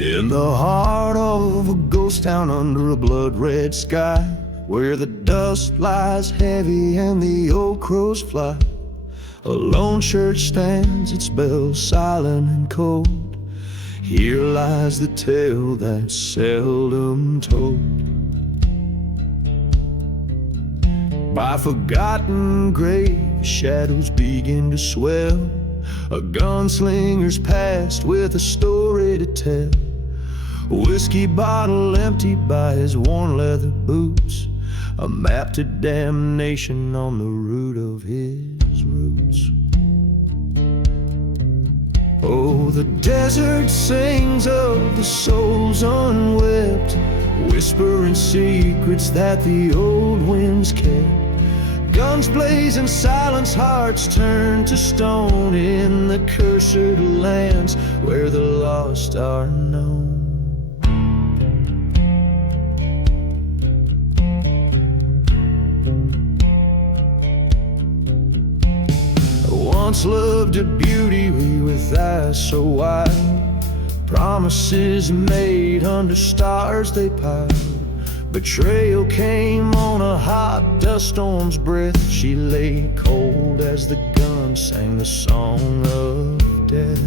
In the heart of a ghost town under a blood-red sky, where the dust lies heavy and the old crows fly, a lone church stands, its bells silent and cold. Here lies the tale that's seldom told. By forgotten graves, shadows begin to swell. A gunslinger's past with a story to tell. A whiskey bottle emptied by his worn leather boots, a map to damnation on the root of his roots. Oh, the desert sings of the souls unwept, whispering secrets that the old winds kept. Guns blaze in silence, hearts turn to stone in the cursed lands where the lost are known. I once loved a beauty with eyes so wide, promises made under stars they piled. Betrayal came on a hot dust storm's breath. She lay cold as the gun sang the song of death.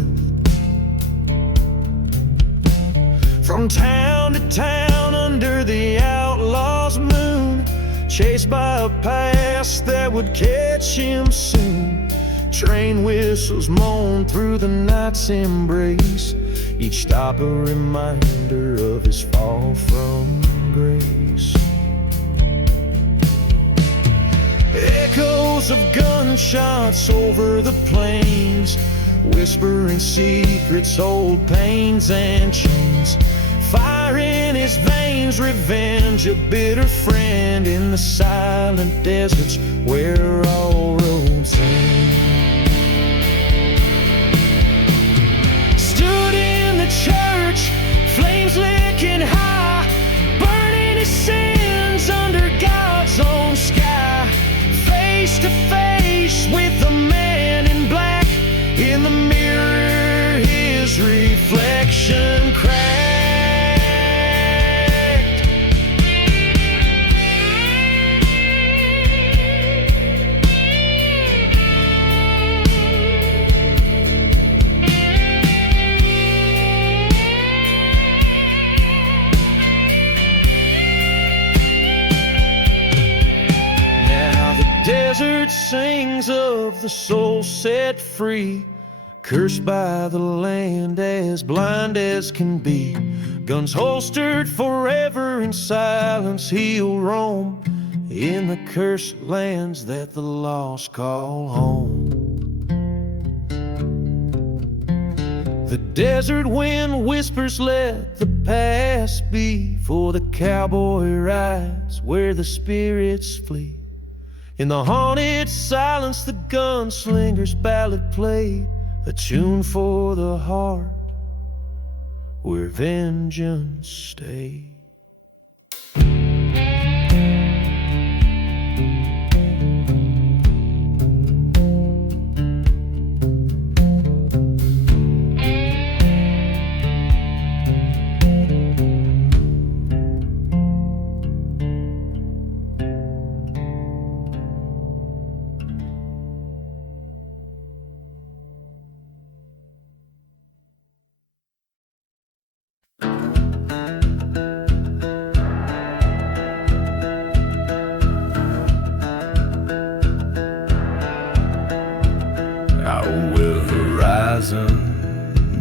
From town to town under the outlaw's moon, chased by a past that would catch him soon. Train whistles moan through the night's embrace, each stop a reminder of his fall from grace. Echoes of gunshots over the plains, whispering secrets, old pains and chains. Fire in his veins, revenge, a bitter friend in the silent deserts where all roads end. Stood in the church, flames licking high, burning his sins under God's own sky. Face to face with the man in black, in the mirror his reflection cracked. Desert sings of the soul set free, cursed by the land, as blind as can be. Guns holstered forever in silence, he'll roam in the cursed lands that the lost call home. The desert wind whispers, let the past be, for the cowboy rides where the spirits flee. In the haunted silence, the gunslinger's ballad play, a tune for the heart where vengeance stays.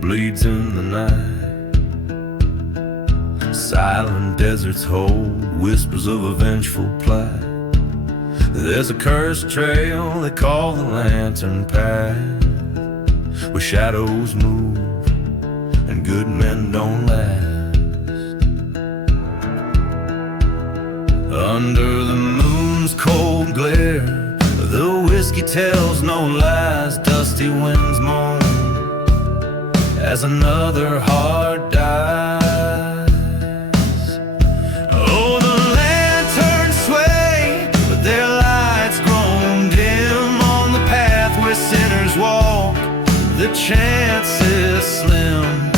Bleeds in the night, silent deserts hold whispers of a vengeful plight. There's a cursed trail they call the lantern path, where shadows move and good men don't last. Under the moon's cold glare, the whiskey tells no lies, dusty winds moan as another heart dies. Oh, the lanterns sway, but their lights grown dim on the path where sinners walk. The chance is slim.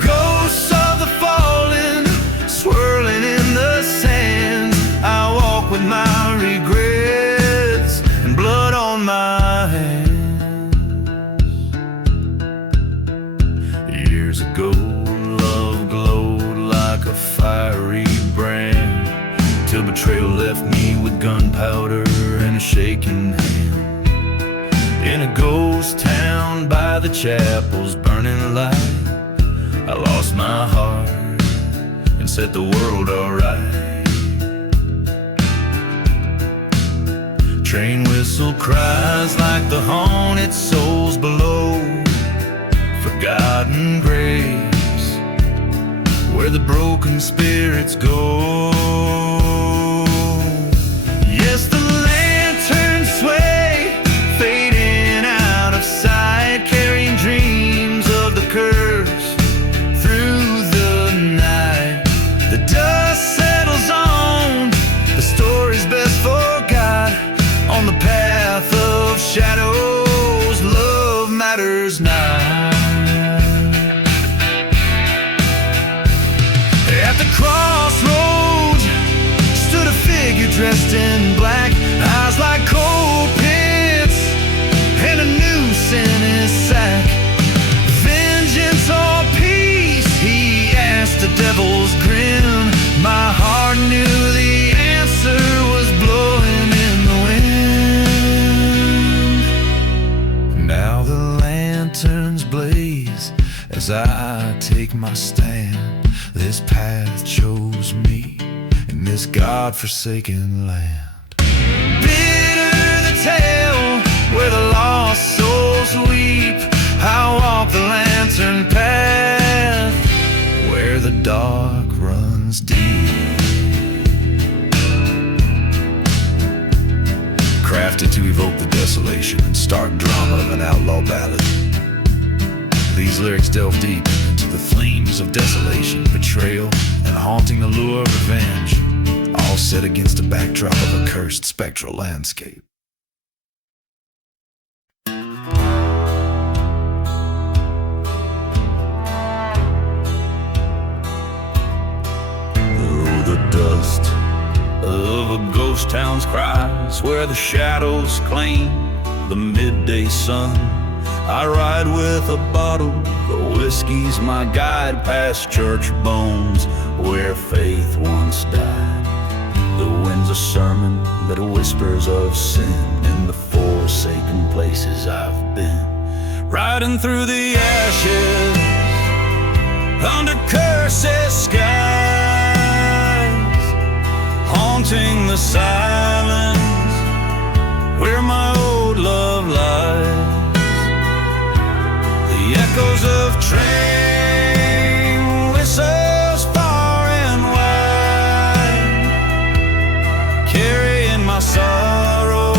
Ghosts of gunpowder and a shaking hand. In a ghost town by the chapel's burning light, I lost my heart and set the world alright. Train whistle cries like the haunted souls below, forgotten graves where the broken spirits go. Yes, the lanterns sway, fading out of sight, carrying dreams of the curse through the night. The dust settles on the stories best forgot. On the path of shadows, love matters not. At the crossroads stood a figure dressed in black, eyes like coal pits and a noose in his sack. Vengeance or peace, he asked a devil's grin. My heart knew the answer was blowing in the wind. Now the lanterns blaze as I take my stand. This path chose me in this God-forsaken land. Bitter the tale where the lost souls weep. I walk the lantern path where the dark runs deep. Crafted to evoke the desolation and stark drama of an outlaw ballad. These lyrics delve deep into the flames of desolation, betrayal, and haunting allure of revenge, all set against a backdrop of a cursed spectral landscape. Through the dust of a ghost town's cries, where the shadows claim the midday sun, I ride with a bottle, the whiskey's my guide, past church bones where faith once died. The wind's a sermon that whispers of sin in the forsaken places I've been. Riding through the ashes, under cursed skies, haunting the silence where my old love lies. The echoes of train whistles far and wide, carrying my sorrow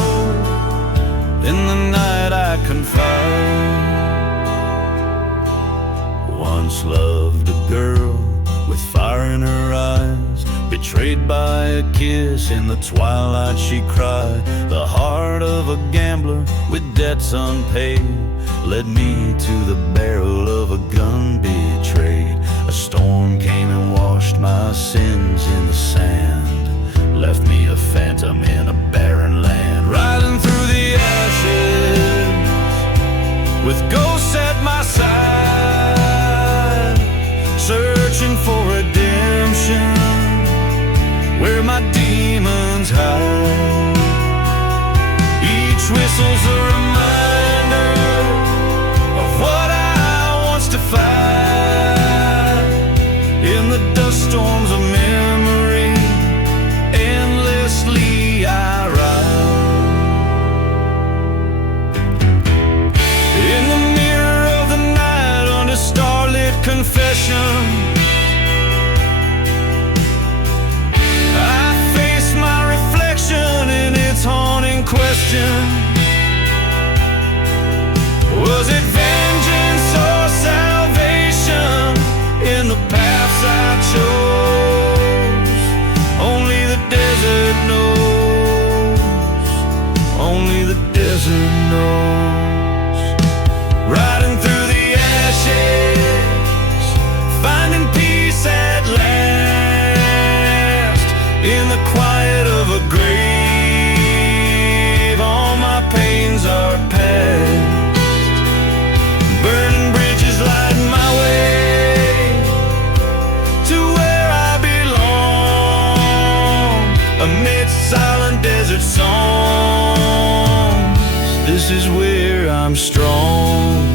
in the night I confide. Once loved a girl with fire in her eyes, betrayed by a kiss in the twilight she cried. The heart of a gambler with debts unpaid led me to the barrel of a gun betrayed. A storm came and washed my sins in the sand, left me a phantom in a barren land. Riding through the ashes with ghosts at my side, searching for redemption where my demons hide. Each whistle's a reminder of what I once defied. In the dust storms of memory, endlessly I ride. In the mirror of the night, under starlit confession, I face my reflection in its haunting question. Was it vengeance or salvation in the paths I chose? Only the desert knows. Only the desert knows. Riding through the ashes, finding peace at last. In the quiet of a grave, all my pains are past. Burning bridges lighting my way to where I belong, amidst silent deserts. this is where I'm strong.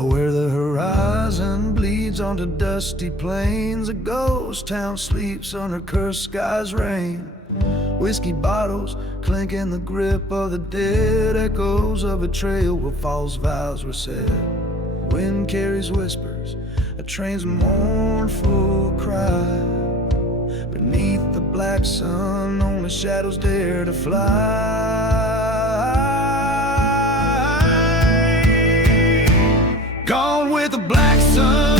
Where the horizon bleeds onto dusty plains, a ghost town sleeps under cursed skies' rain. Whiskey bottles clink in the grip of the dead, echoes of a trail where false vows were said. Wind carries whispers, a train's mournful cry. Beneath the black sun, only shadows dare to fly. Gone with the black sun,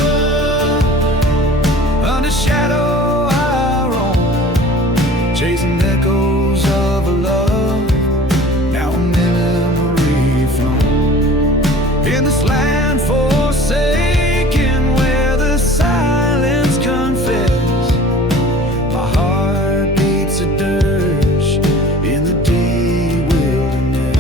under shadow I roam, chasing echoes of a love, now a memory flown. In this land forsaken, where the silence confess, my heart beats a dirge in the deep wilderness.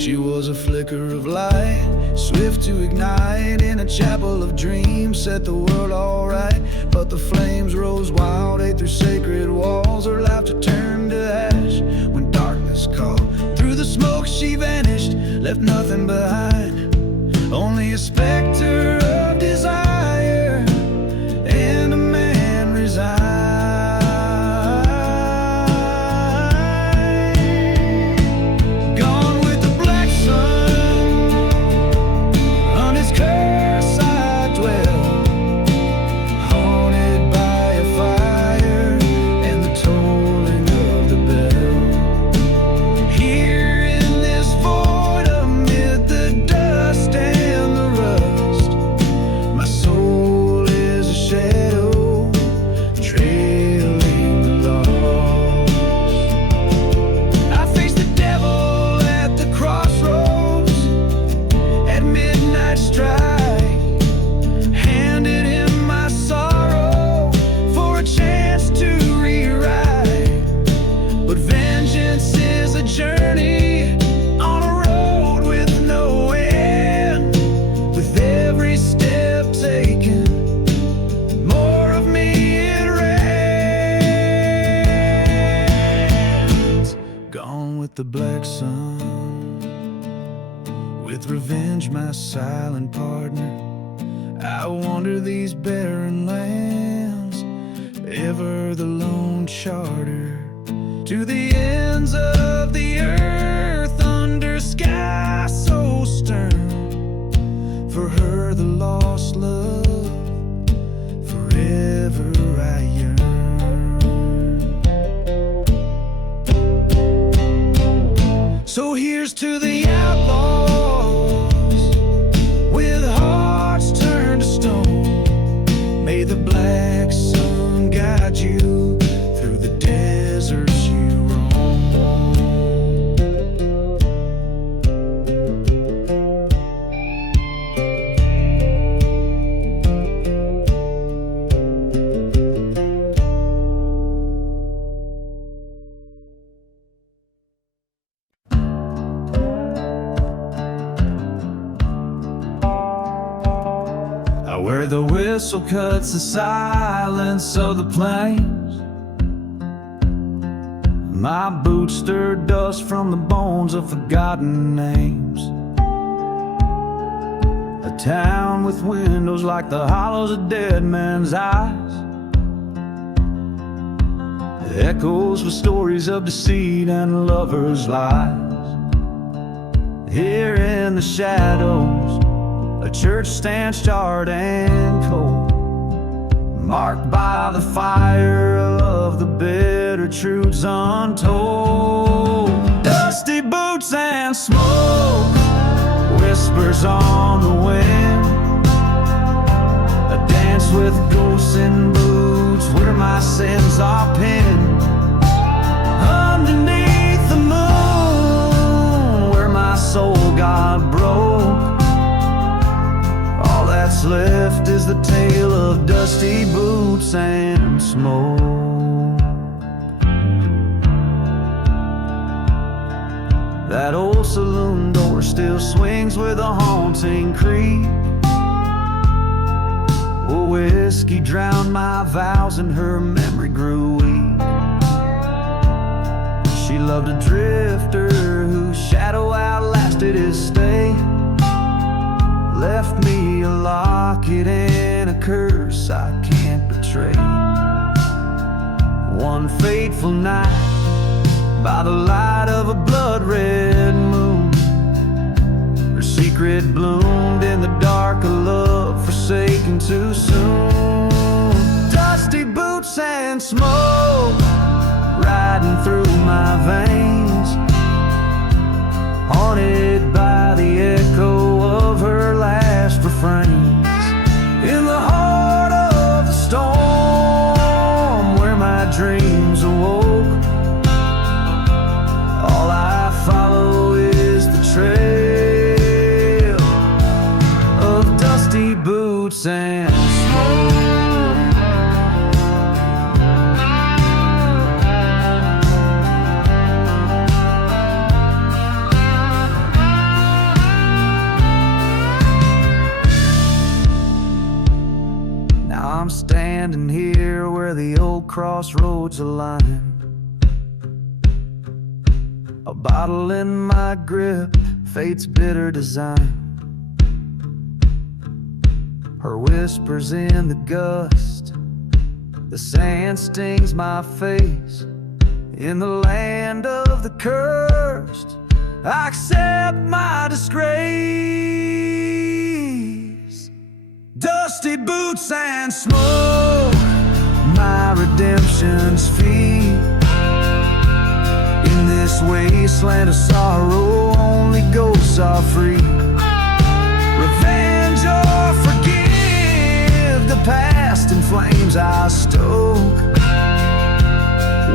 She was a flicker of light, swift to ignite in a chapel of dreams, set the world alright. But the flames rose wild, ate through sacred walls, her laughter turned to ash when darkness called. Through the smoke she vanished, left nothing behind, only a specter of desire and a man resigned. The black sun, with revenge my silent partner, I wander these barren lands, ever the lone charter, to the ends of the earth, under sky so stern. For her the lost love, forever I yearn. So here's to the outlaws, with hearts turned to stone. May the black sun guide you through the deserts you roam. Where the whistle cuts the silence of the plains, my boots stir dust from the bones of forgotten names. A town with windows like the hollows of dead men's eyes, echoes with stories of deceit and lovers' lies. Here in the shadows, a church stands charred and cold, marked by the fire of the bitter truths untold. Dusty boots and smoke, whispers on the wind, a dance with ghosts in boots where my sins are pinned. Underneath the moon, that's left is the tale of dusty boots and smoke. That old saloon door still swings with a haunting creak. Oh, whiskey drowned my vows and her memory grew weak. She loved a drifter whose shadow outlasted his stay. Left me a locket and a curse I can't betray. One fateful night, by the light of a blood-red moon, her secret bloomed in the dark of love, forsaken too soon. Dusty boots and smoke riding through my veins, haunted by the echo of her last refrains. In the heart of the storm where my dreams awoke, all I follow is the trail of dusty boots and smoke. Now I'm standing here where the old crossroads align, a bottle in my grip, fate's bitter design. Her whispers in the gust, the sand stings my face. In the land of the cursed, I accept my disgrace. Dusty boots and smoke, my redemption's fee. In this wasteland of sorrow, only ghosts are free. Revenge or forgive, the past in flames I stoke.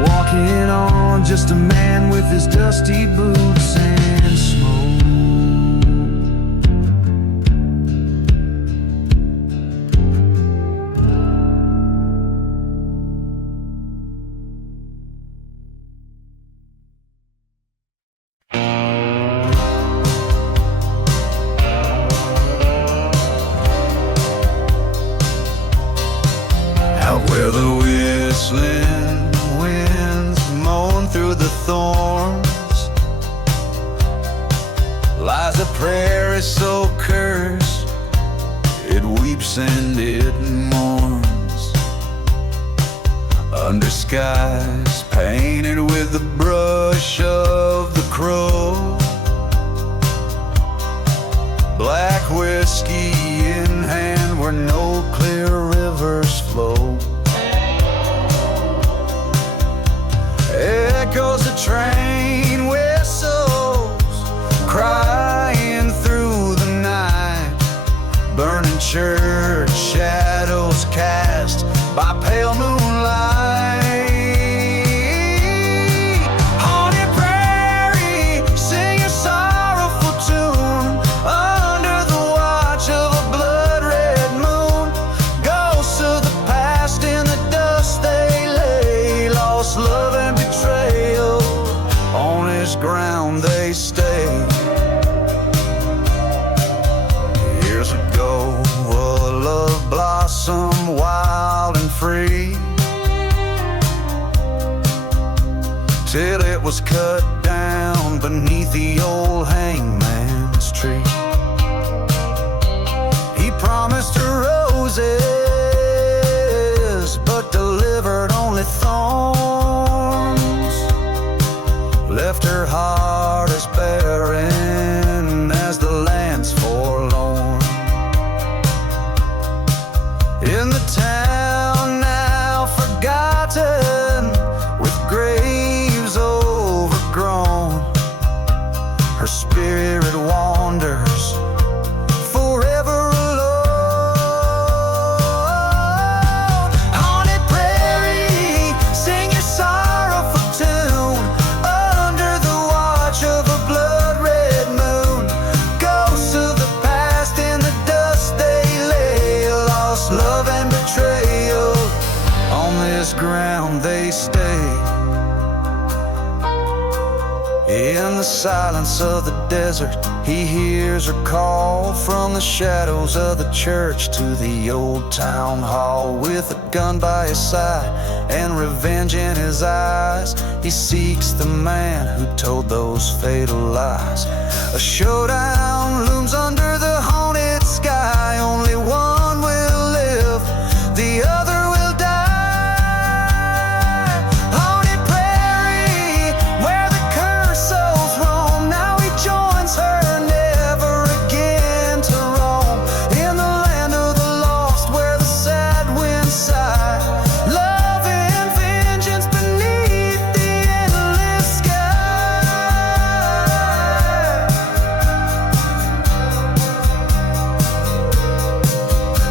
Walking on, just a man with his dusty boots and smoke. Where the whistling winds moan through the thorns lies a prairie so cursed, it weeps and it mourns. Under skies painted with the brush of the crow, black whiskey in hand where no clear rivers flow. Echoes of train whistles crying through the night, burning church shadows cast by pale moonlight. Haunted prairie, sing a sorrowful tune under the watch of a blood-red moon. Ghosts of the past in the dust they lay, lost love and betrayal, on this ground they stay. Years ago, a love blossomed wild and free, till it was cut down beneath the old hangman's tree. He promised her roses, but delivered only thorns, left her heart as barren as the land's forlorn. In the town now forgotten, with graves overgrown, her spirit wanders forever alone. Haunted prairie, sing your sorrowful tune under the watch In the silence of the desert, he hears her call from the shadows of the church to the old town hall. With a gun by his side and revenge in his eyes, he seeks the man who told those fatal lies. A showdown looms under the haunted sky. Only one will live, the other will die. Haunted prairie, where the cursed souls roam. Now he joins her, never again to roam. In the land of the lost, where the sad winds sigh. Love and vengeance beneath the endless sky.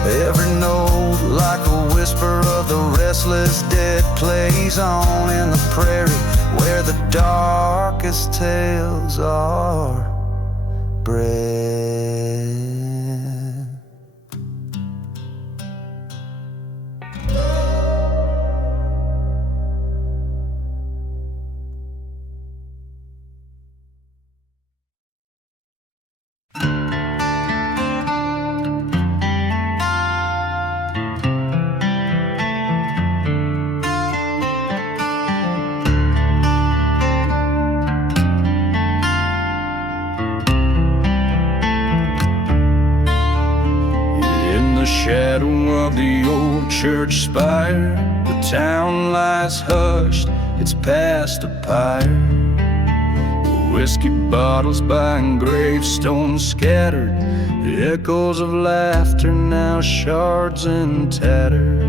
Every note like a whisper of the restless dead plays on in the prairie, where the darkest tales are bred. Shadow of the old church spire, the town lies hushed, it's past a pyre. Whiskey bottles by gravestones scattered, the echoes of laughter now shards and tattered.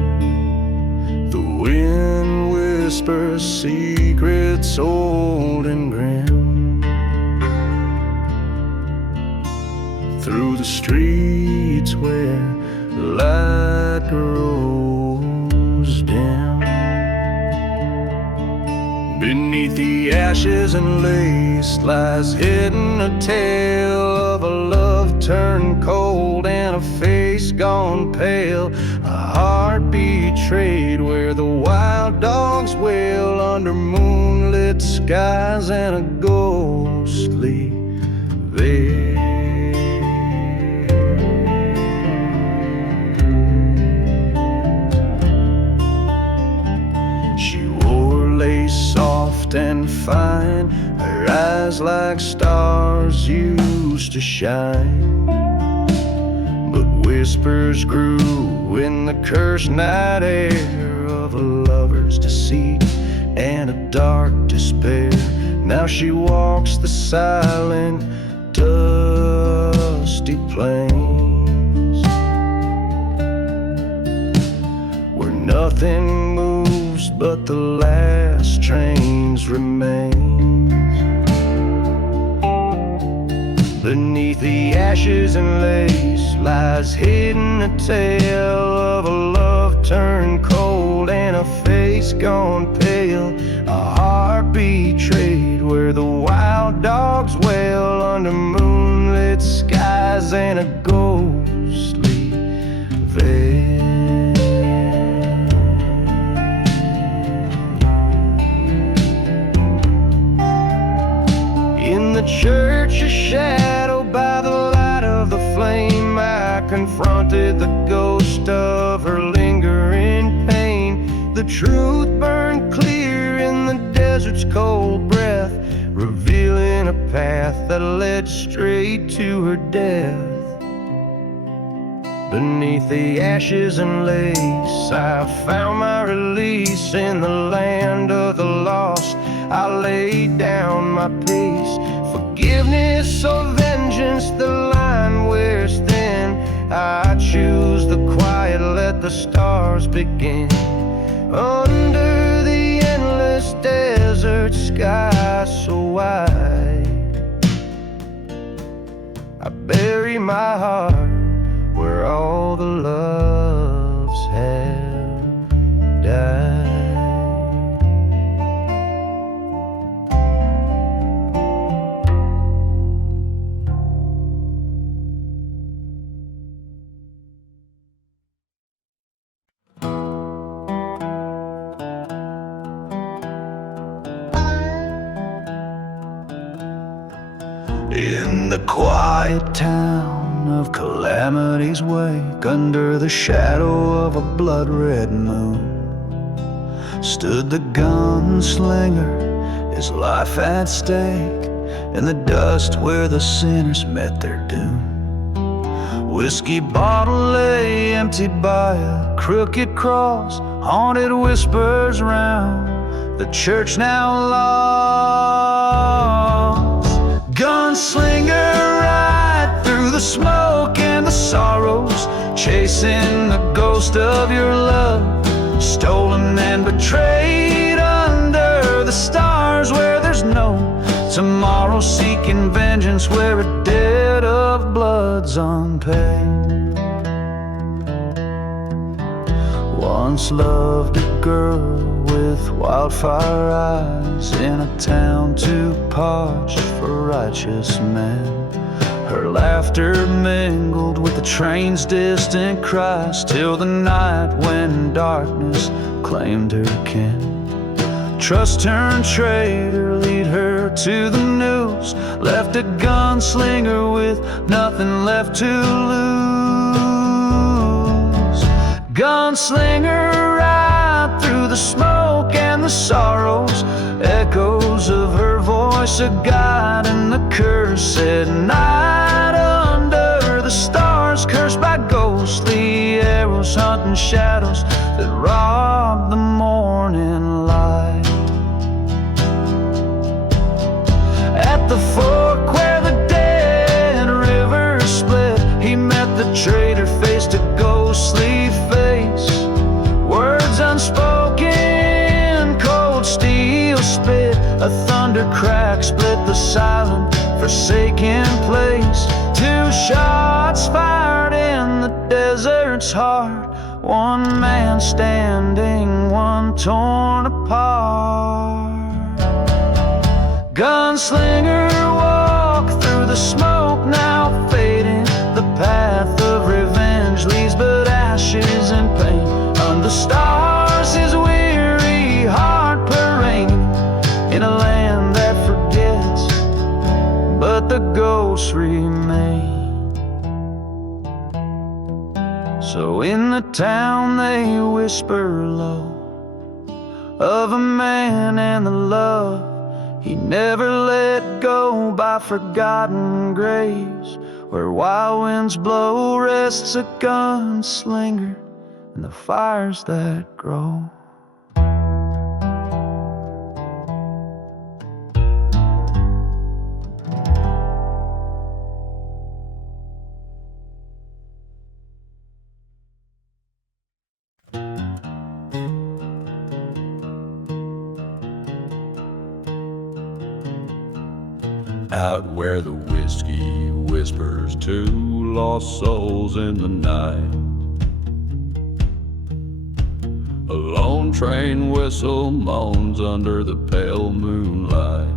The wind whispers secrets old and grim through the streets where the light grows dim. Beneath the ashes and lace lies hidden a tale of a love turned cold and a face gone pale. A heart betrayed where the wild dogs wail under moonlit skies and a ghostly veil. Soft and fine, her eyes like stars used to shine. But whispers grew in the cursed night air of a lover's deceit and a dark despair. Now she walks the silent, dusty plains where nothing moves but the last trains remains. Beneath the ashes and lace lies hidden a tale of a love turned cold and a face gone pale. A heart betrayed where the wild dogs wail under moonlit skies and a ghostly veil. In the church, a shadow by the light of the flame, I confronted the ghost of her lingering pain. The truth burned clear in the desert's cold breath, revealing a path that led straight to her death. Beneath the ashes and lace, I found my release in the land of the lost. I laid down my peace. Forgiveness or vengeance, the line wears thin. I choose the quiet, let the stars begin. Under the endless desert sky so wide, I bury my heart where all the loves have died. In the quiet town of Calamity's Wake, under the shadow of a blood-red moon, stood the gunslinger, his life at stake, in the dust where the sinners met their doom. Whiskey bottle lay emptied by a crooked cross, haunted whispers round the church now lost. Gunslinger, right through the smoke and the sorrows, chasing the ghost of your love, stolen and betrayed under the stars where there's no tomorrow, seeking vengeance where a debt of blood's unpaid. Once loved a girl with wildfire eyes in a town too parched for righteous men. Her laughter mingled with the train's distant cries, till the night when darkness claimed her kin. Trust turned traitor, lead her to the news, left a gunslinger with nothing left to lose. Gunslinger, right through the smoke and the sorrows, echoes of her voice, a guide in the cursed night, under the stars, cursed by ghostly arrows, hunting shadows that rob the morning light. At the fork where the dead river split, he met the traitor, faced a ghostly face. Words unspoken, cold steel spit, a thunder crack split the silent, forsaken place. Two shots fired in the desert's heart, one man standing, one torn apart. Gunslinger, walk through the smoke now fading, the path of revenge leaves but ashes and pain. Under stars his weary heart parading, in a land that forgets, but the ghosts remain. So in the town they whisper low of a man and the love he never let go, by forgotten graves where wild winds blow. Rests a gunslinger in the fires that grow. Out where the whiskey whispers to lost souls in the night, a lone train whistle moans under the pale moonlight.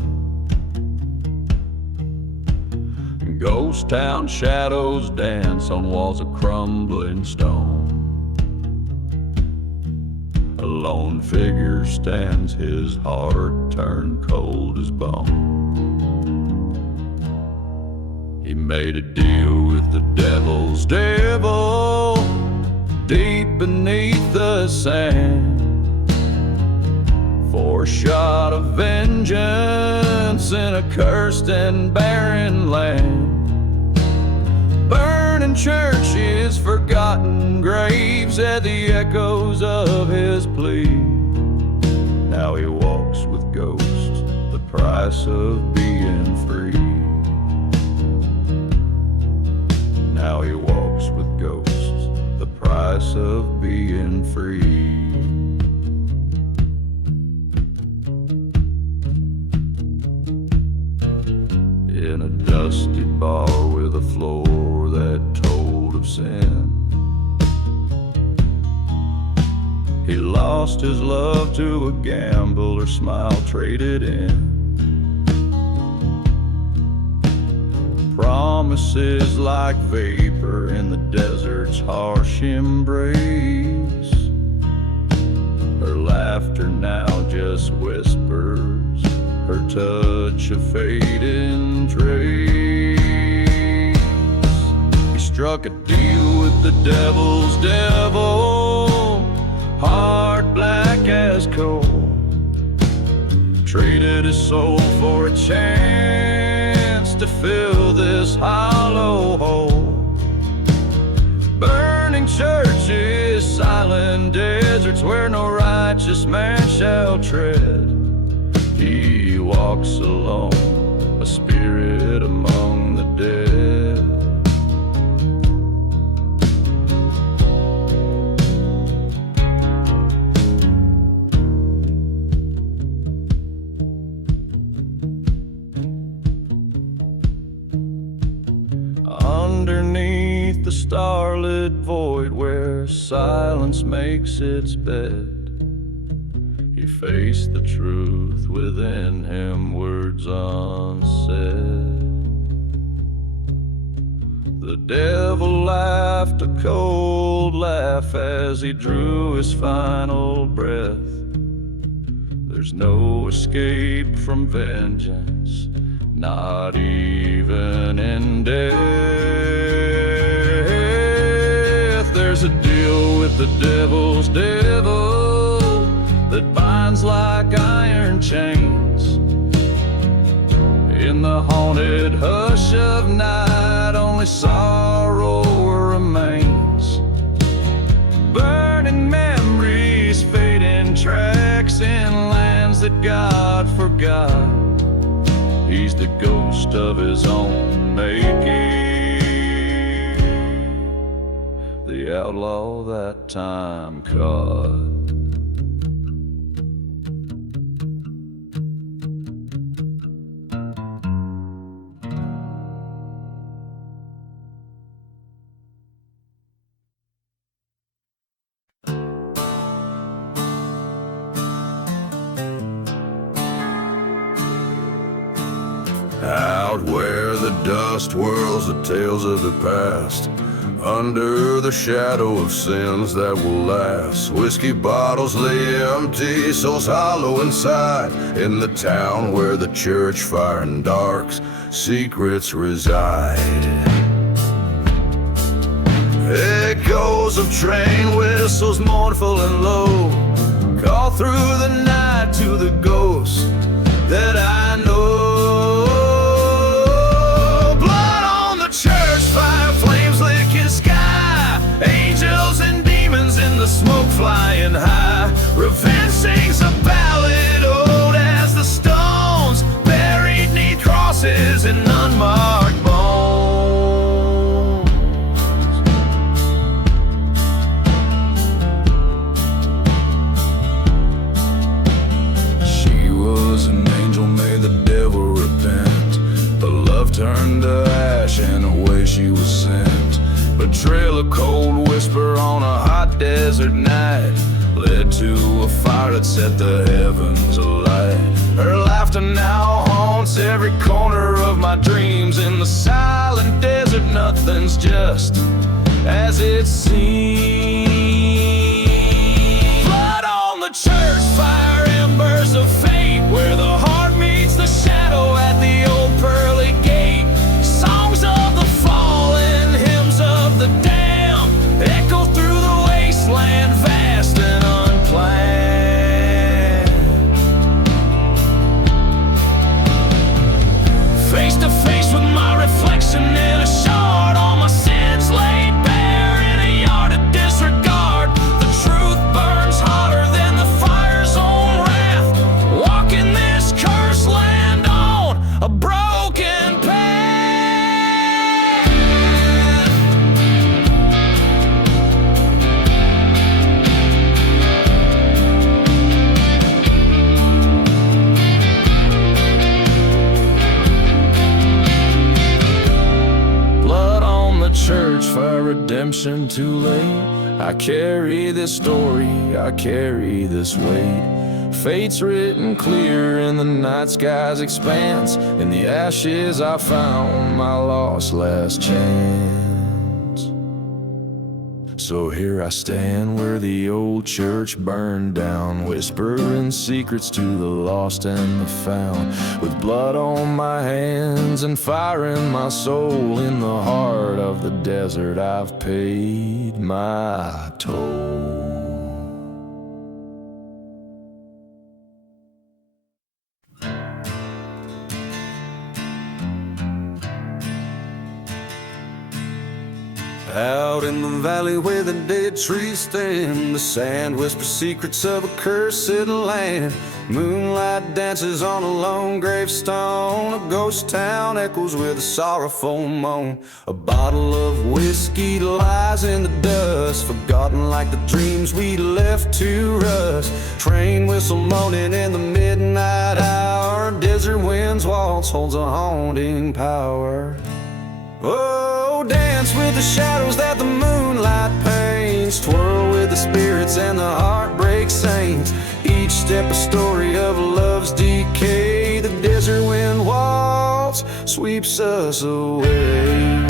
Ghost town shadows dance on walls of crumbling stone. A lone figure stands, his heart turned cold as bone. He made a deal with the devil's devil deep beneath the sand, for a shot of vengeance in a cursed and barren land. Burning churches, forgotten graves, at the echoes of his plea. Now he walks with ghosts, the price of being free. Now he walks with ghosts, the price of being free. In a dusty bar with a floor that told of sin, he lost his love to a gambler's smile traded in. Promises like vapor in the desert's harsh embrace. Her laughter now just whispers, her touch a fading trace. struck a deal with the devil's devil, hard black as coal. Traded his soul for a chance to fill this hollow hole. Burning churches, silent deserts where no righteous man shall tread. He walks alone, a spirit among the dead. Underneath the starlit void where silence makes its bed, he faced the truth within him, words unsaid. The devil laughed a cold laugh as he drew his final breath. There's no escape from vengeance, not even in death. There's a deal with the devil's devil that binds like iron chains. In the haunted hush of night, only sorrow remains. Burning memories, fading tracks in lands that God forgot. He's the ghost of his own making, the outlaw that time caught. Out where the dust whirls the tales of the past, under the shadow of sins that will last. Whiskey bottles lay empty, souls hollow inside. In the town where the church fire and dark's secrets reside. Echoes of train whistles mournful and low call through the night to the ghost that I know. The smoke flying high, revenge sings a ballad old as the stones buried 'neath crosses and unmarked bones. She was an angel, made the devil repent, but love turned to ash and away she was sent. A trail of cold whisper on a hot desert night led to a fire that set the heavens alight. Her laughter now haunts every corner of my dreams. In the silent desert, nothing's just as it seems. Blood on the church fire, embers of fate, where the heart meets the shadow at the old pearly gate. Songs of the fallen, hymns of the damned, echo through the wasteland, vast and unplanned. Face to face with my reflection in a shard, all my sins laid bare in a yard of disregard. The truth burns hotter than the fire's own wrath, walking this cursed land on a broken path. Blood on the church fire, redemption too late. I carry this story, I carry this weight. Fate's written clear in the night sky's expanse. In the ashes I found my lost last chance. So here I stand where the old church burned down, whispering secrets to the lost and the found, with blood on my hands and fire in my soul. In the heart of the desert I've paid my toll. Out in the valley where the dead trees stand, the sand whispers secrets of a cursed land. Moonlight dances on a lone gravestone, a ghost town echoes with a sorrowful moan. A bottle of whiskey lies in the dust, forgotten like the dreams we left to rust. Train whistle moaning in the midnight hour, desert wind's waltz holds a haunting power. Oh, dance with the shadows that the moonlight paints, twirl with the spirits and the heartbreak saints. Each step a story of love's decay, the desert wind waltz sweeps us away.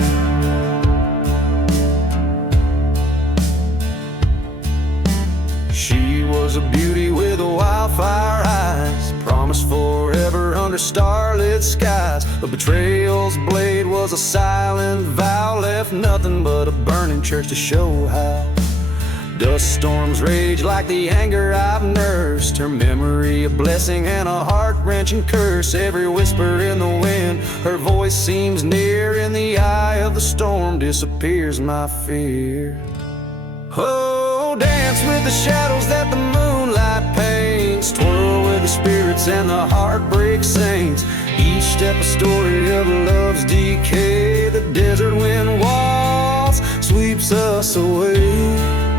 She was a beauty with wildfire eyes, promised forever under starlit skies. A betrayal's blade was a silent vow, left nothing but a burning church to show how. Dust storms rage like the anger I've nursed, her memory a blessing and a heart-wrenching curse. Every whisper in the wind, her voice seems near. In the eye of the storm disappears my fear. Oh, dance with the shadows that the moonlight paints, twirl with the spirits and the heartbreak saints. Each step a story of love's decay, the desert wind waltz sweeps us away.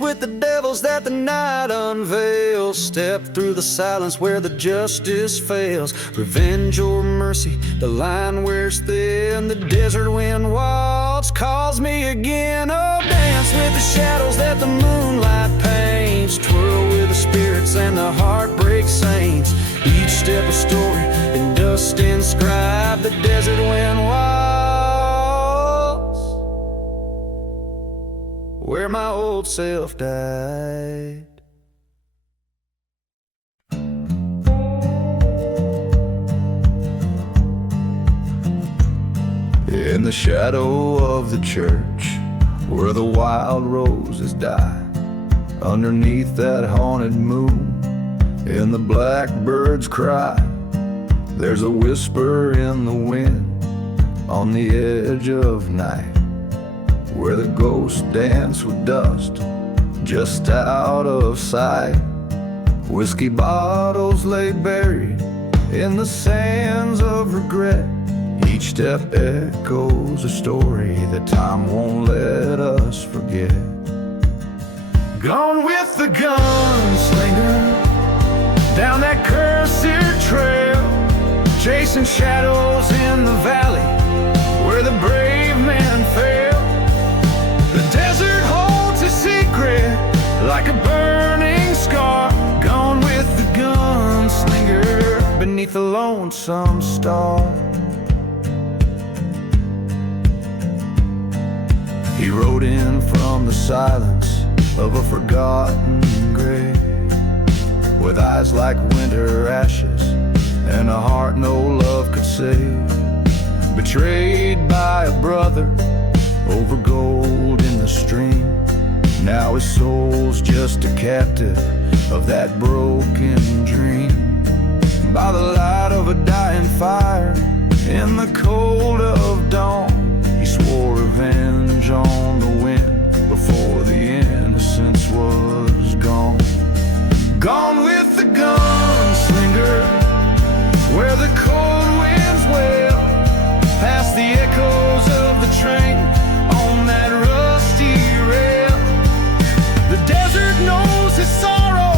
With the devils that the night unveils, step through the silence where the justice fails. Revenge or mercy, the line wears thin, the desert wind waltz calls me again. Oh, dance with the shadows that the moonlight paints, twirl with the spirits and the heartbreak saints. Each step a story in dust inscribed, the desert wind waltz where my old self died. In the shadow of the church, where the wild roses die, underneath that haunted moon, in the blackbird's cry, there's a whisper in the wind, on the edge of night, where the ghosts dance with dust, just out of sight. Whiskey bottles lay buried in the sands of regret. Each step echoes a story that time won't let us forget. Gone with the gunslinger, down that cursed trail, chasing shadows in the valley where the brave men fell. The desert holds a secret like a burning scar. Gone with the gunslinger beneath a lonesome star. He rode in from the silence of a forgotten grave, with eyes like winter ashes and a heart no love could save. Betrayed by a brother over gold in the stream, now his soul's just a captive of that broken dream. By the light of a dying fire, in the cold of dawn, he swore revenge on the wind before the Gone with the gunslinger, where the cold winds wail, past the echoes of the train on that rusty rail. The desert knows his sorrow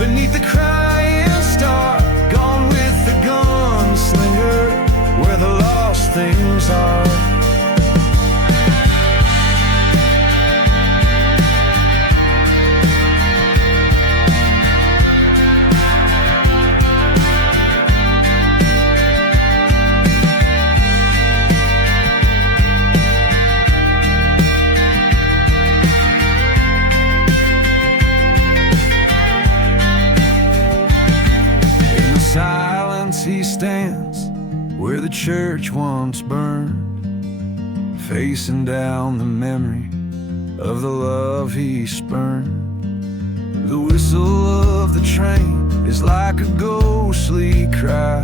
beneath the crying star. Gone with the gunslinger, where the lost things are. Silence he stands where the church once burned, facing down the memory of the love he spurned. The whistle of the train is like a ghostly cry,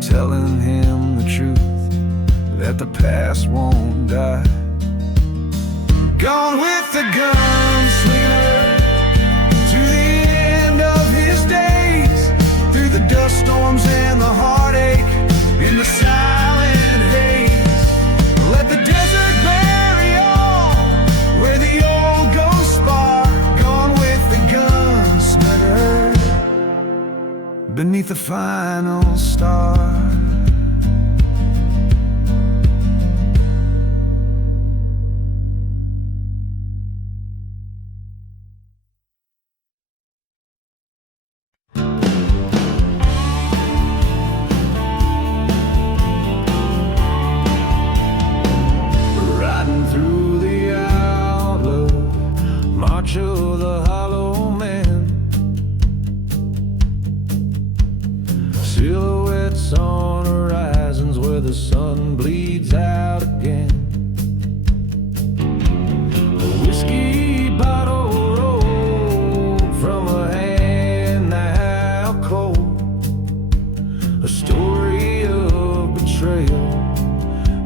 telling him the truth that the past won't die. Gone with the gunslinger to the end of his days, through the dust storms and the heartache in the silent haze. Let the desert bury all where the old ghosts spar. Gone with the gunslinger beneath the final star. Of the hollow man, silhouettes on horizons where the sun bleeds out again. A whiskey bottle rolled from a hand now cold, a story of betrayal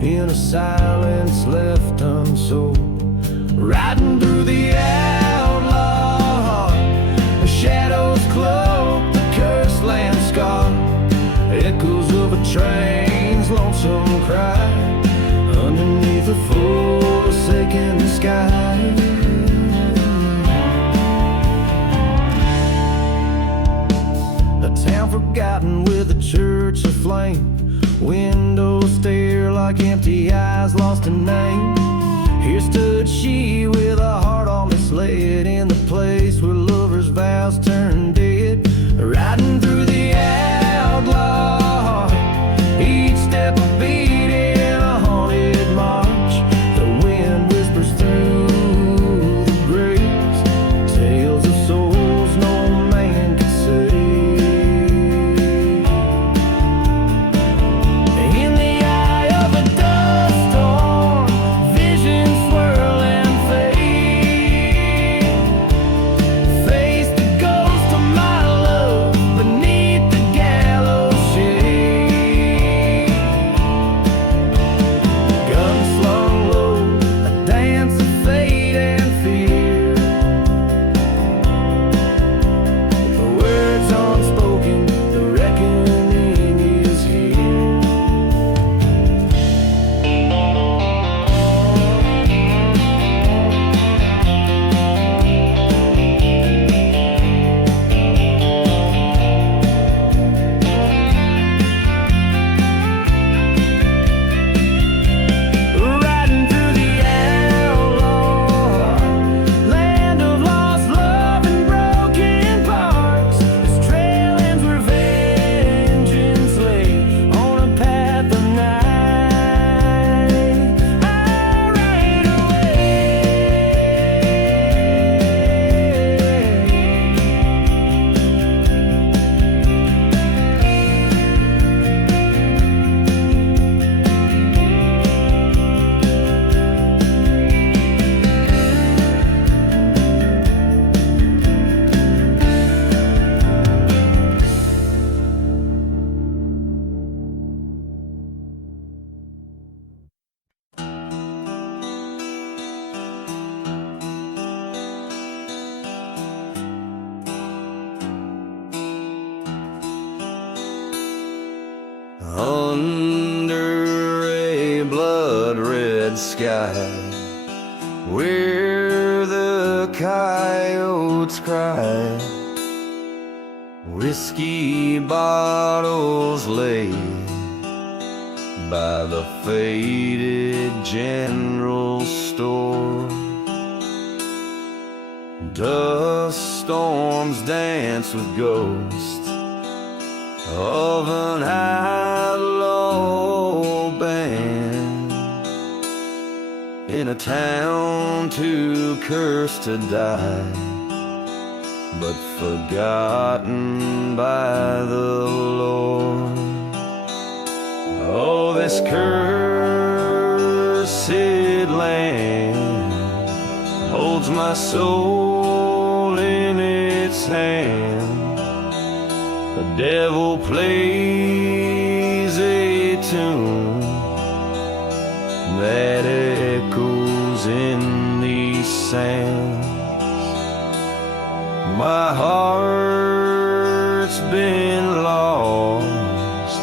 in a silence left unsold. Riding through the shadows cloak the cursed land scar, echoes of a train's lonesome cry underneath a forsaken sky. A town forgotten with a church aflame, windows stare like empty eyes lost in name. Here stood she with a heart all misled, in the place where lovers' vows turned dead. Riding through the outlaw, each step a beat in a haunted march. The wind whispers through the graves, tales of souls no man could save. In the eye of a dust storm, visions swirl and fade. Face the ghost of my red sky, where the coyotes cry. Whiskey bottles lay by the faded general store. Dust storms dance with ghosts of an outlaw band in a town too cursed to die, but forgotten by the Lord. Oh, this cursed land holds my soul in its hand. The devil plays a tune that echoes in these sands. My heart's been lost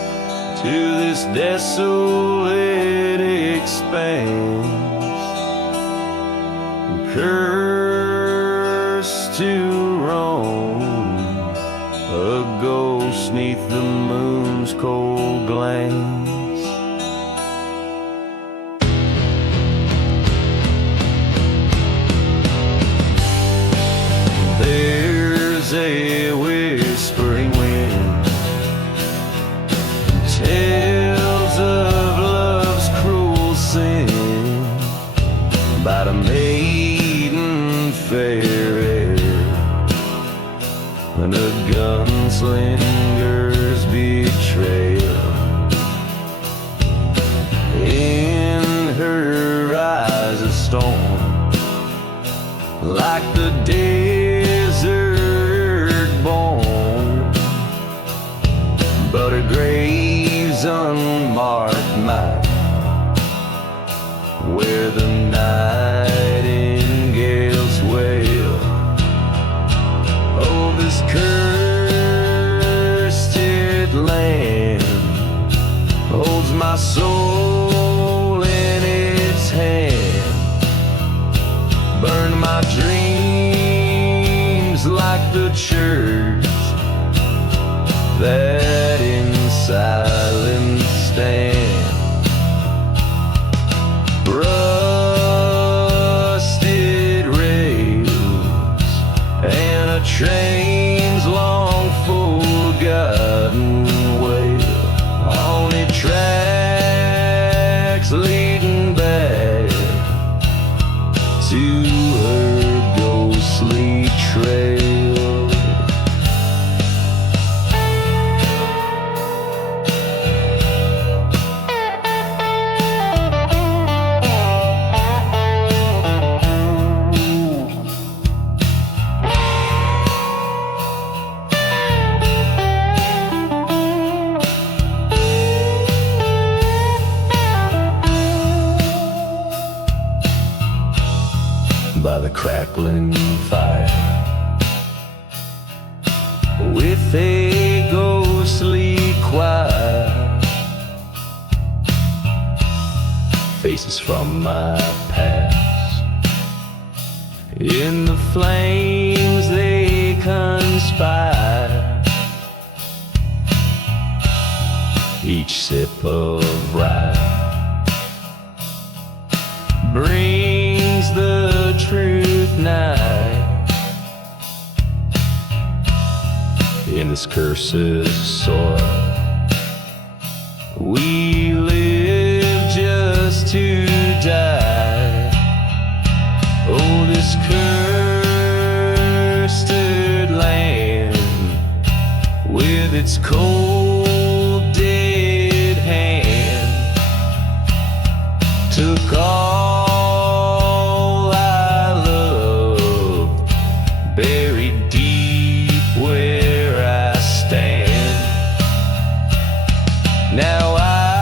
to this desolate expanse, cursed to roam, a ghost 'neath the moon's cold glance. There's a whispering wind, tales of love's cruel sin, about a maiden fair and a gunslinger's betrayal. In her eyes a storm, like the desert born, but her grave's unmarked mine, where the nightingales wail. Oh, this cursed land holds my soul in its hand, burned my dreams like the church that in silence stands. Rusted rails and a train's long forgotten wail, only tracks leading back to her ghostly trail. By the crackling fire, with a ghostly choir, faces from my past, in the flames they conspire. Each sip of rye brings the truth nigh. In this cursed soil we live just to die. Oh, this cursed land with its cold dead hand took all I love, buried deep where I stand. Now I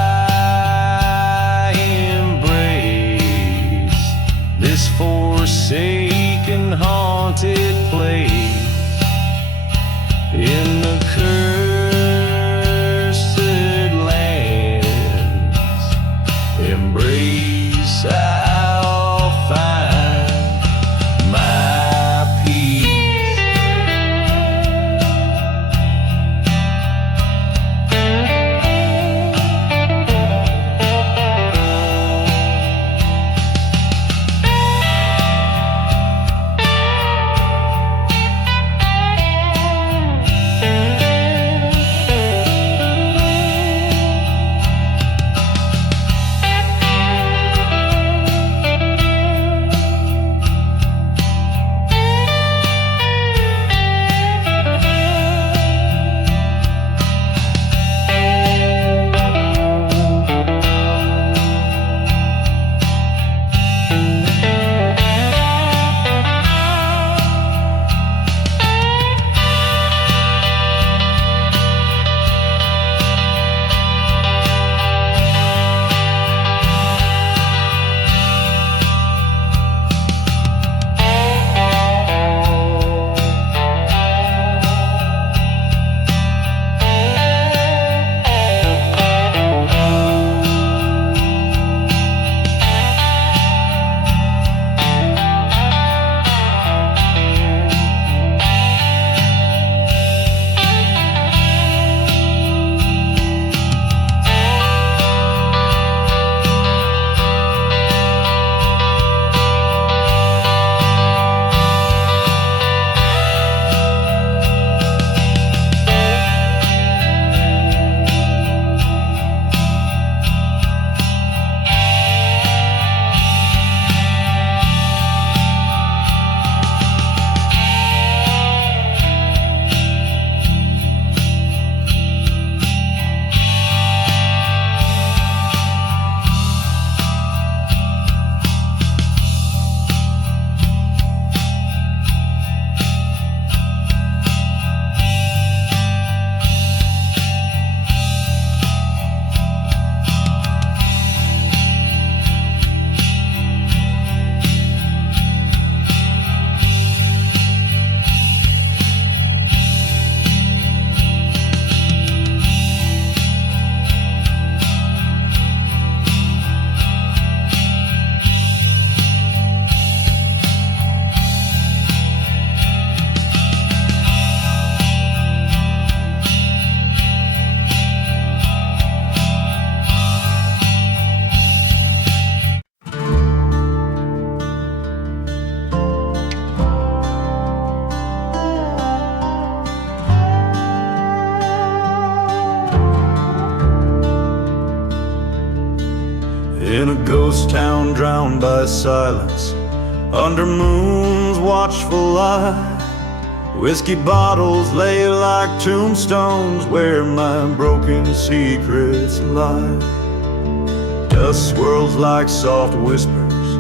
In a ghost town drowned by silence, under moon's watchful eye, whiskey bottles lay like tombstones where my broken secrets lie. Dust swirls like soft whispers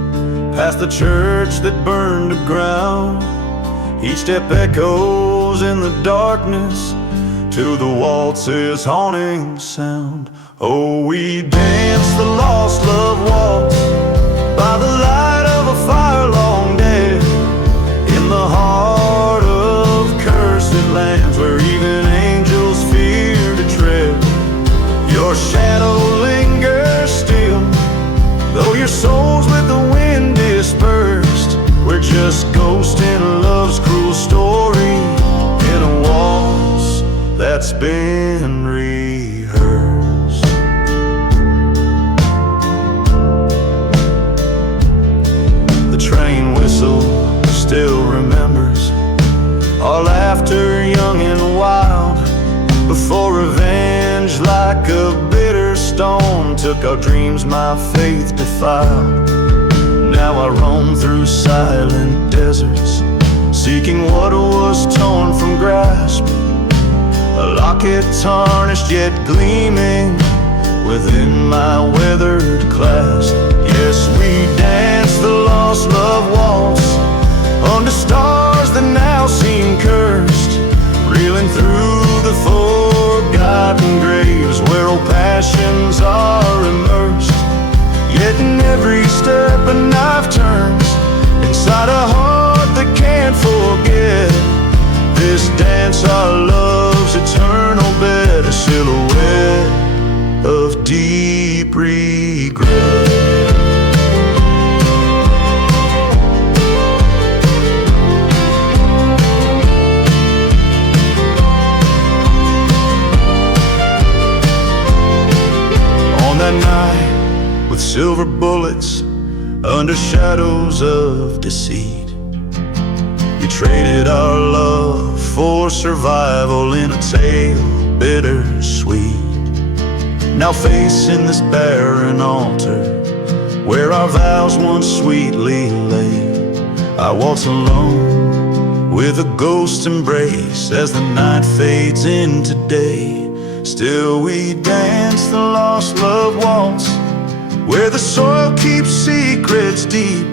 past the church that burned to ground. Each step echoes in the darkness to the waltz's haunting sound. Oh, we dance the lost love waltz by the light of a fire long dead, in the heart of cursed lands where even angels fear to tread. Your shadow lingers still, though your soul's with the wind dispersed. We're just ghosts in love's cruel story, in a waltz that's been rehearsed. The train whistle still remembers our laughter, young and wild, before revenge like a bitter stone took our dreams my faith defiled. Now I roam through silent deserts, seeking what was torn from grasp, a locket tarnished yet gleaming within my weathered clasp. Yes, we dance the lost love waltz under stars that now seem cursed, reeling through the forgotten graves where old passions are immersed. Yet in every step a knife turns inside a heart that can't forget. This dance, our love's eternal bed, a silhouette of deep regret. On that night, with silver bullets under shadows of deceit, we traded our love for survival in a tale bittersweet. Now facing this barren altar where our vows once sweetly lay, I waltz alone with a ghost embrace as the night fades into day. Still we dance the lost love waltz where the soil keeps secrets deep,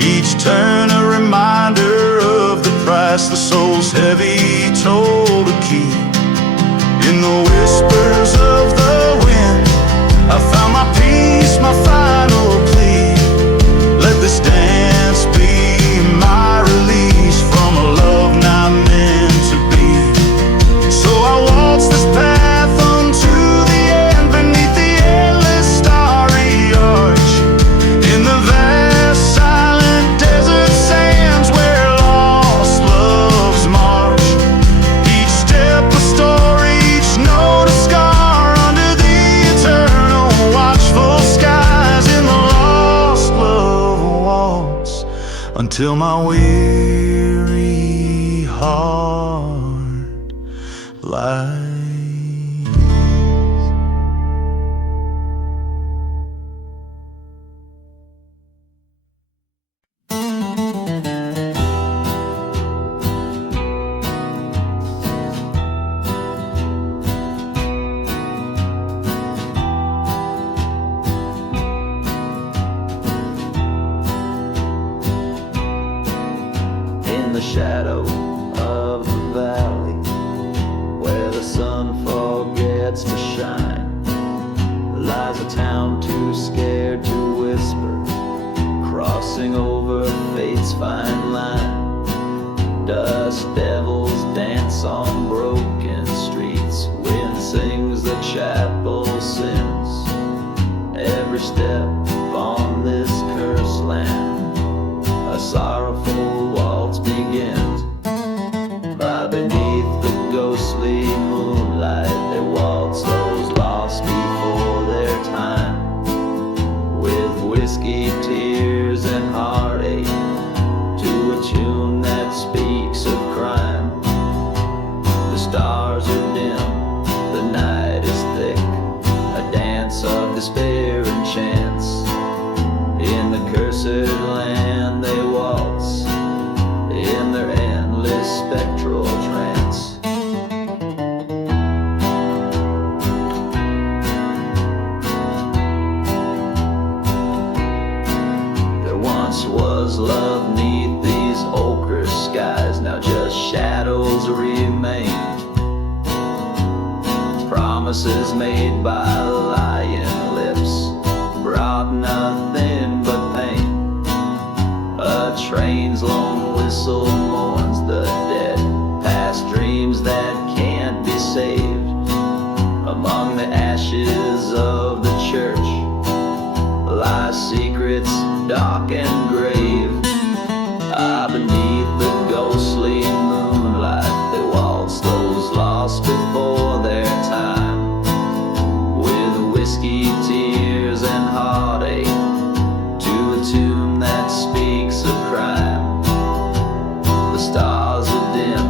each turn a reminder of the price the soul's heavy toll to keep. In the whispers of the wind, I found my peace, my final plea. Let this dance be my release from a love not meant to be. So I waltz this path unto the end beneath the endless starry arch, in the vast silent desert sands where lost loves march. Each step a story, each note a scar under the eternal watchful skies, in the lost love waltz until my weary heart lies. In the shadow of the valley where the sun forgets to shine, lies a town too scared to whisper, crossing over fate's fine line. Dust devils dance on broken streets, wind sings the chapel sins. Every step on this cursed land, a sorrowful waltz begins. By beneath the ghostly moonlight, they waltz those lost before their time, with whiskey, tears, and heartache, to a tune that speaks of crime. The stars are dim, the night is thick, a dance of despair and chance. was love neath these ochre skies? Now just shadows remain, promises made by lying lips brought nothing but pain. A train's lone whistle mourns the dead, past dreams that can't be saved. Among the ashes of the church lie secrets dark and grave. Beneath the ghostly moonlight they waltz those lost before their time, with whiskey, tears, and heartache, to a tune that speaks of crime. The stars are dim,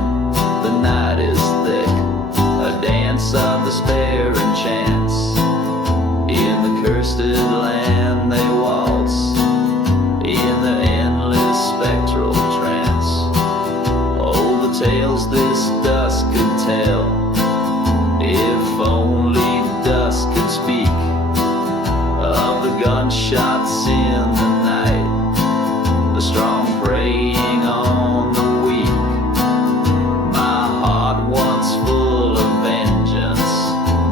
the night is thick, a dance of despair and chance. In the cursed land they waltz, in the endless spectral trance. Oh, the tales this dusk could tell, if only dusk could speak, of the gunshots in the night, the strong preying on the weak. My heart once full of vengeance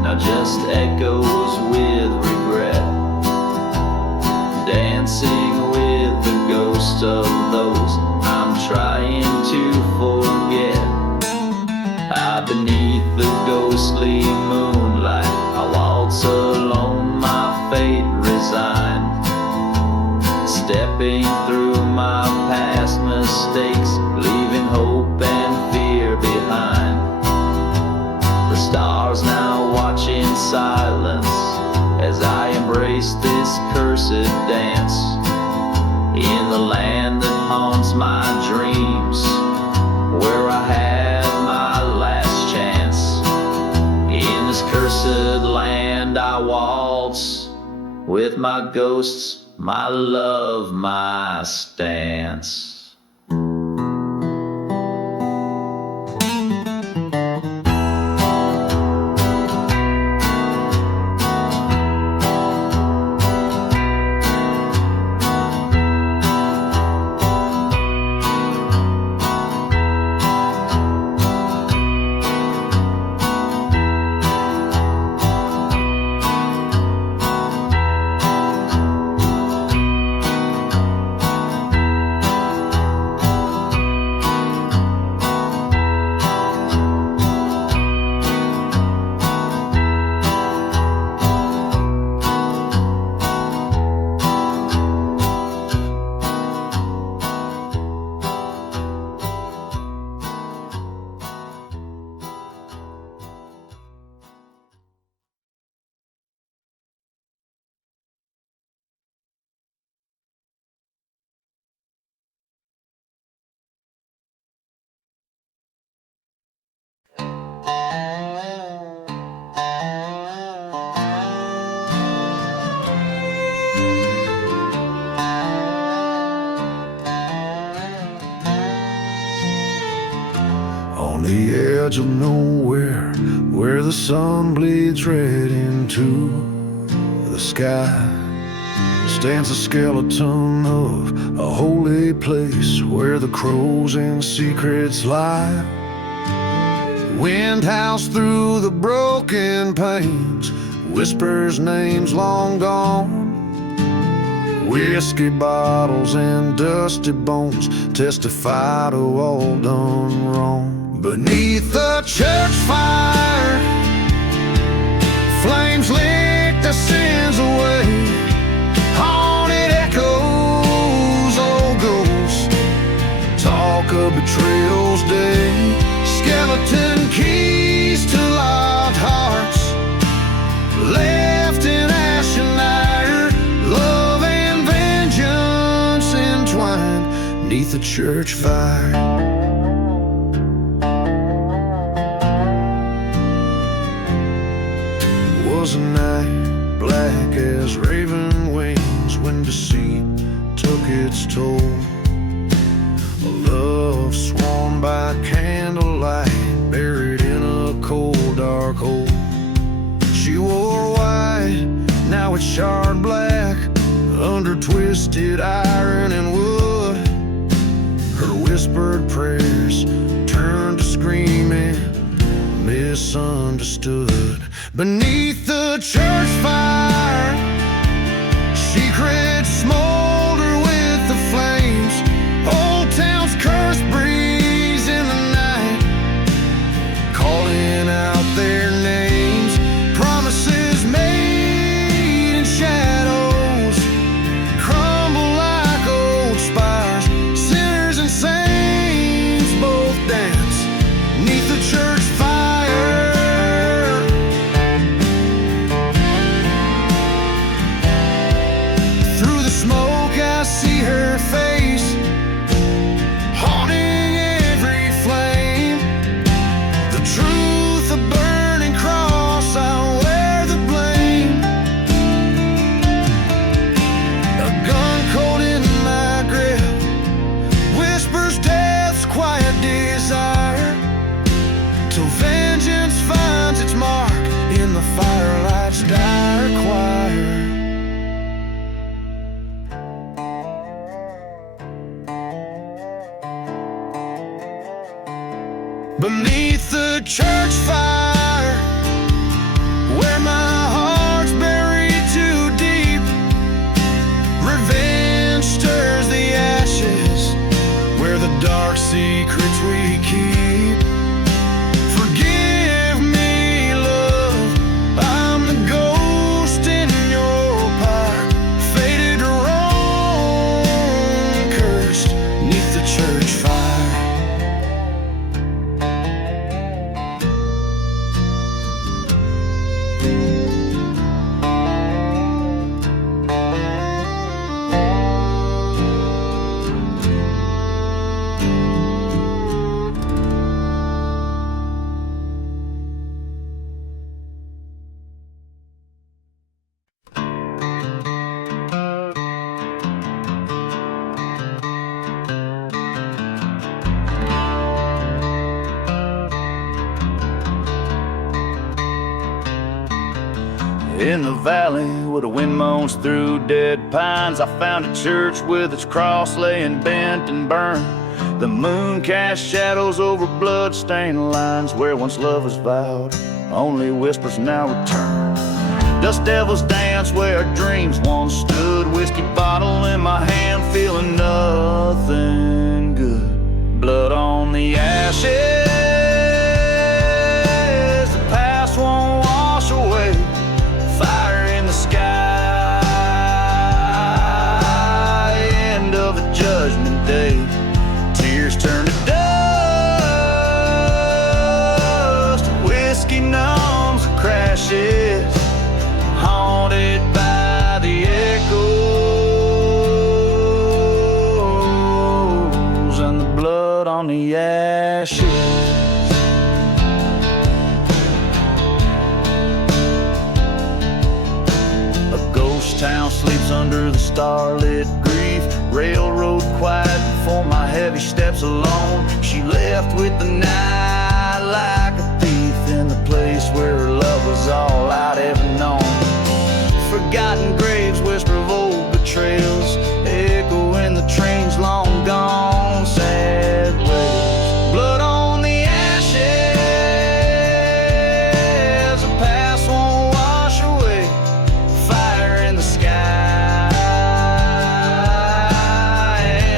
now just echoes with regret, dancing with the ghosts of those I'm trying to forget. Beneath the ghostly moonlight I waltz alone, my fate resigned, stepping through my past mistakes, leaving hope and fear behind. The stars now watch in silence as I embrace this cursed dance, in the land that haunts my dreams, where I had my last chance. In this cursed land I waltz, with my ghosts, my love, my stance. On the edge of nowhere, where the sun bleeds red into the sky, stands a skeleton of a holy place where the crows and secrets lie. Wind howls through the broken panes, whispers names long gone. Whiskey bottles and dusty bones testify to all done wrong. Beneath the church fire, flames lick the sins away. Haunted echoes, old ghosts, talk of betrayal's day. Skeleton keys to locked hearts, left in ash and iron. Love and vengeance entwined neath the church fire. Was a night black as raven wings when deceit took its toll. A love sworn by candlelight, buried in a cold dark hole. She wore white, now it's charred black, under twisted iron and wood. whispered prayers turned to screaming, misunderstood. Beneath the church fire, secrets smolder with the flames. Old town's curse breeze in the night, calling out their names. Promises made in shadows crumble like old spires. Sinners and saints both dance neath the church fire. Through the smoke I see her face, haunting every flame. The truth, a burning cross, I'll wear the blame. A gun cold in my grip whispers death's quiet desire, till vengeance finds its mark in the firelight's dire choir. Beneath the church fire, where my heart's buried too deep, revenge stirs the ashes, where the dark secrets we keep. Forgive me, love, I'm the ghost in your park, faded to roam, cursed neath the church fire. In the valley where the wind moans through dead pines, I found a church with its cross laying bent and burned. The moon cast shadows over blood-stained lines, where once love was vowed, only whispers now return. Dust devils dance where our dreams once stood, whiskey bottle in my hand, feeling nothing good. Blood on the ashes, the past won't wash away. Fire in the sky, end of a judgment day. Tears turn to dust, whiskey numbs the crashes, haunted by the echoes and the blood on the ashes. Town sleeps under the starlit grief, railroad quiet before my heavy steps alone. She left with the night like a thief, in the place where her love was all I'd ever known. Forgotten graves whisper of old betrayals, echo in the train's long gone sad ways. Blood on the ashes, the past won't wash away. Fire in the sky,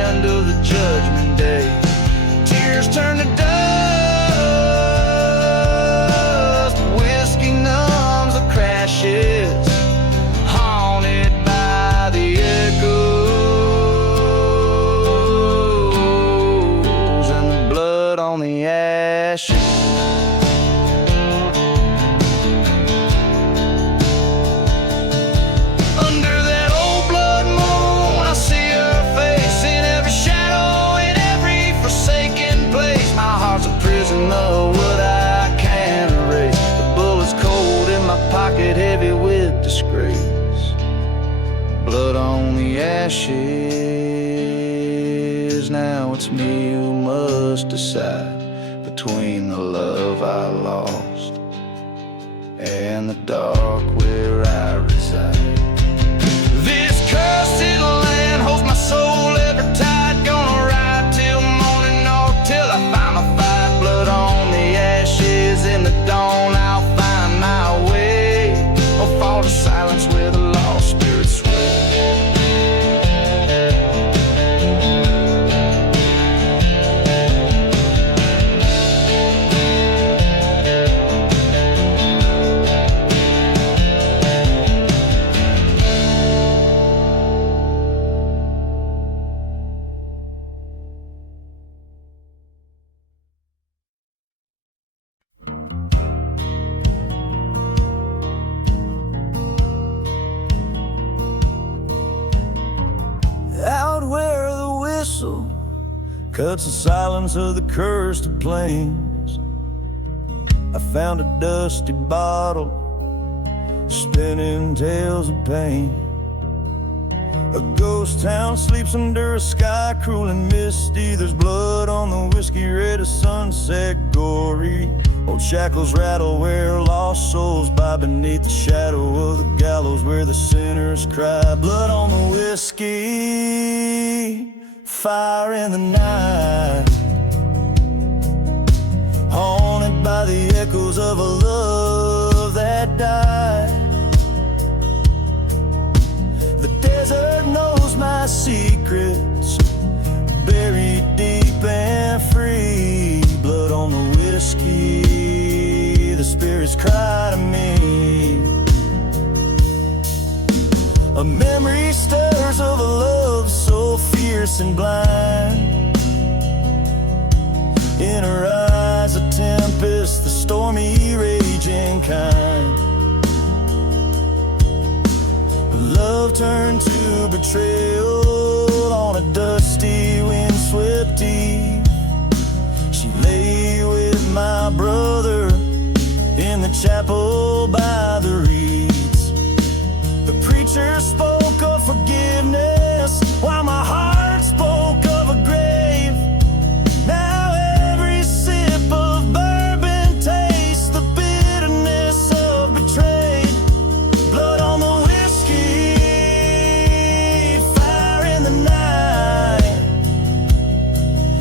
end of the judgment day. Tears turn to dust, whiskey numbs the crashes, haunted by the echoes and the blood on the ashes. What I can't erase, the bullet's cold in my pocket, heavy with disgrace. Blood on the ashes, now it's me who must decide between the love I lost and the dark where I reside. This cursed land holds my soul ever tight, gonna ride till morning whistle cuts the silence of the cursed plains. I found a dusty bottle spinning tales of pain. A ghost town sleeps under a sky cruel and misty. There's blood on the whiskey red as sunset gory. Old shackles rattle where lost souls bow beneath the shadow of the gallows where the sinners cry. Blood on the whiskey, fire in the night, haunted by the echoes of a love that died. The desert knows my secrets, buried deep and free. Blood on the whiskey, the spirits cry to me. A memory stirs of a love so fierce and blind. In her eyes a tempest, the stormy raging kind. Love turned to betrayal on a dusty windswept eve. She lay with my brother in the chapel by the reeds. The preacher spoke of forgiveness while my heart spoke of a grave. Now every sip of bourbon tastes the bitterness of betrayed. Blood on the whiskey, fire in the night.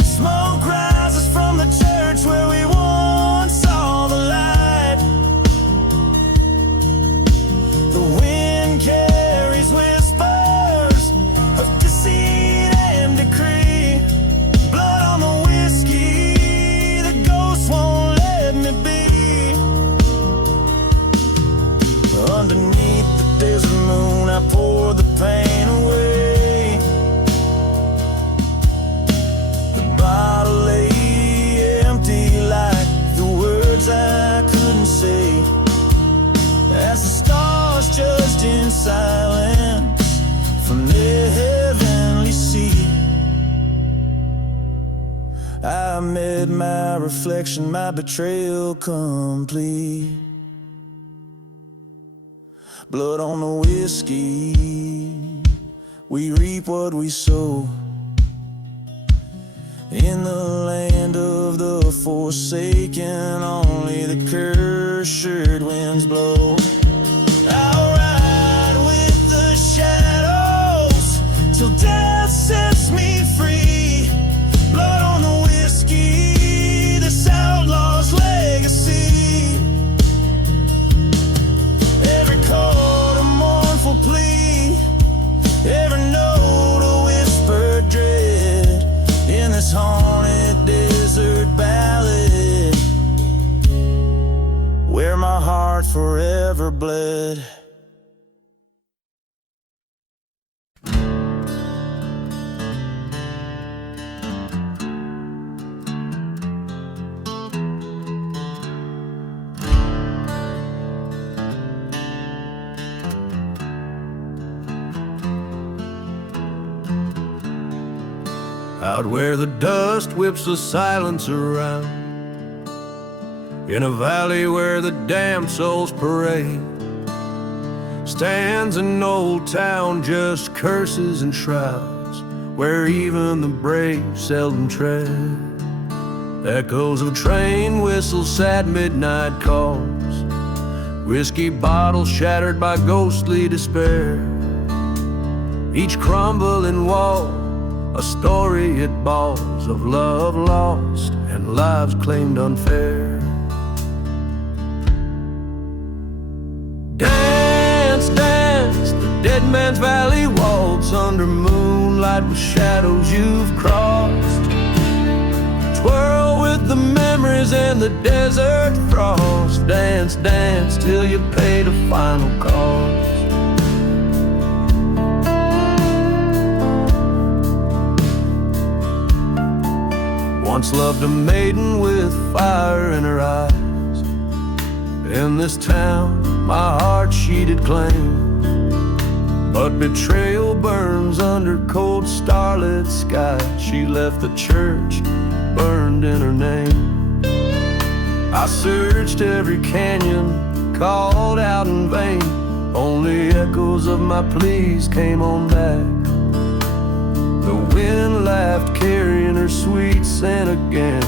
Smoke rises from the church where we once saw the light. The wind carries whispers of deceit and decree. Blood on the whiskey, the ghost won't let me be. Underneath the desert moon, I pour the pain away. The bottle lay empty like the words I couldn't say. As the stars judged in silence from their heavenly seat, I made my reflection, my betrayal complete. Blood on the whiskey, we reap what we sow. In the land of the forsaken, only the cursed winds blow. I'll ride with the shadows till death sets me free. Blood on the whiskey, this outlaw's legacy. Every chord a mournful plea, every note a whispered dread. In this haunted desert ballad, where my heart forever bled. Out where the dust whips the silence around, in a valley where the damned souls parade, stands an old town, just curses and shrouds, where even the brave seldom tread. Echoes of train whistles, sad midnight calls, whiskey bottles shattered by ghostly despair. Each crumbling wall, a story it bawls of love lost and lives claimed unfair. Dance, dance, the dead man's valley waltz under moonlight with shadows you've crossed. Twirl with the memories and the desert frost. Dance, dance till you pay the final cost. Once loved a maiden with fire in her eyes. In this town, my heart she did claim, but but betrayal burns under cold starlit sky. She left the church, burned in her name. I searched every canyon, called out in vain. Only echoes of my pleas came on back. The wind laughed, carrying her sweet scent again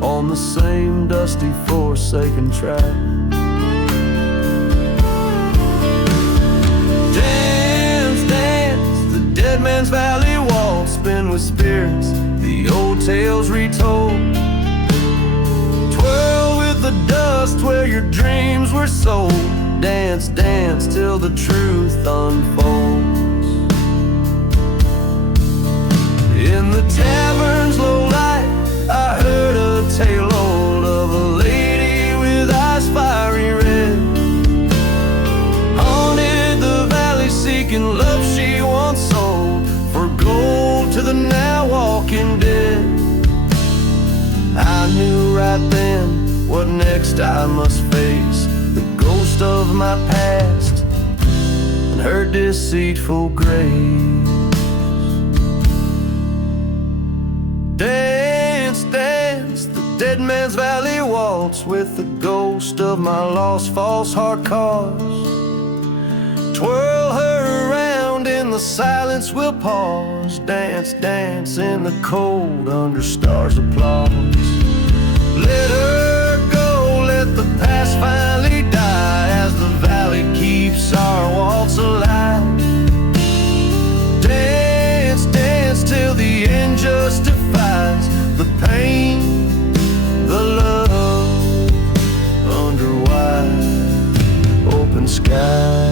on the same dusty, forsaken track. Dance, dance, the dead man's valley waltz, spin with spirits, the old tales retold. Twirl with the dust where your dreams were sold. Dance, dance till the truth unfolds. In the tavern's low light, I heard a tale old of a lady with eyes fiery red. Haunted the valley seeking love she once sold for gold to the now walking dead. I knew right then what next I must face, the ghost of my past and her deceitful grace. Dance, dance, the dead man's valley waltz with the ghost of my lost false heart cause. Twirl her around in the silence, we'll pause. Dance, dance in the cold under stars' applause. Let her go, let the past finally die as the valley keeps our waltz alive. Dance, dance till the end justifies the pain, the love under wide open sky.